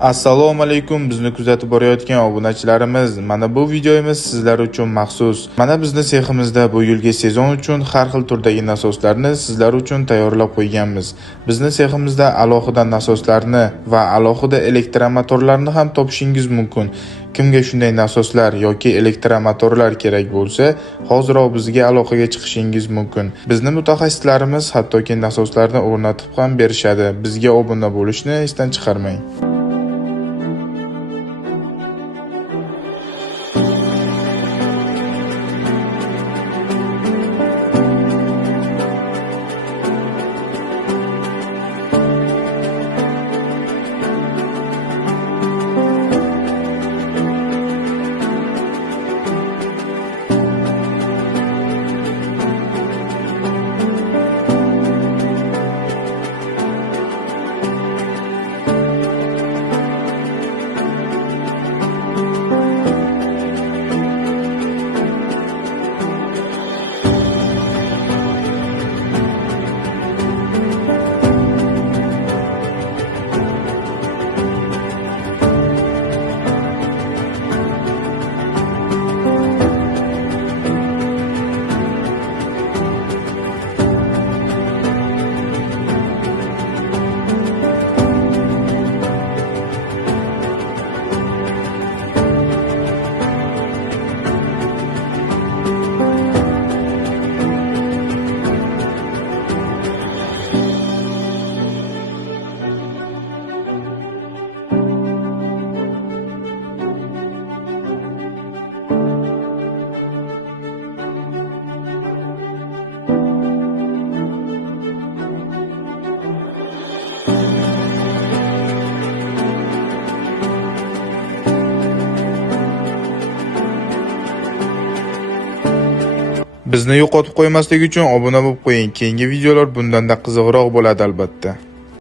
Assalomu alaykum, bizni kuzatib borayotgan obunachilarimiz. Mana bu videomiz sizlar uchun maxsus. Mana bizning seximizda bu yilgi sezon uchun har xil turdagi nasoslarni sizlar uchun tayyorlab qo'yganmiz. Bizning seximizda alohida nasoslarni va alohida elektromotorlarni ham topishingiz mumkin. Kimga shunday nasoslar yoki elektromotorlar kerak bo'lsa, hoziroq bizga aloqaga chiqishingiz mumkin. Bizning mutaxassislarimiz hattoki nasoslarni o'rnatib ham berishadi. Bizga obuna bo'lishni esdan chiqarmang. Bizni yo'qotib qo'ymaslik uchun obuna bo'lib qo'ying. Keyingi videolar bundan-da qiziqroq bo'ladi albatta.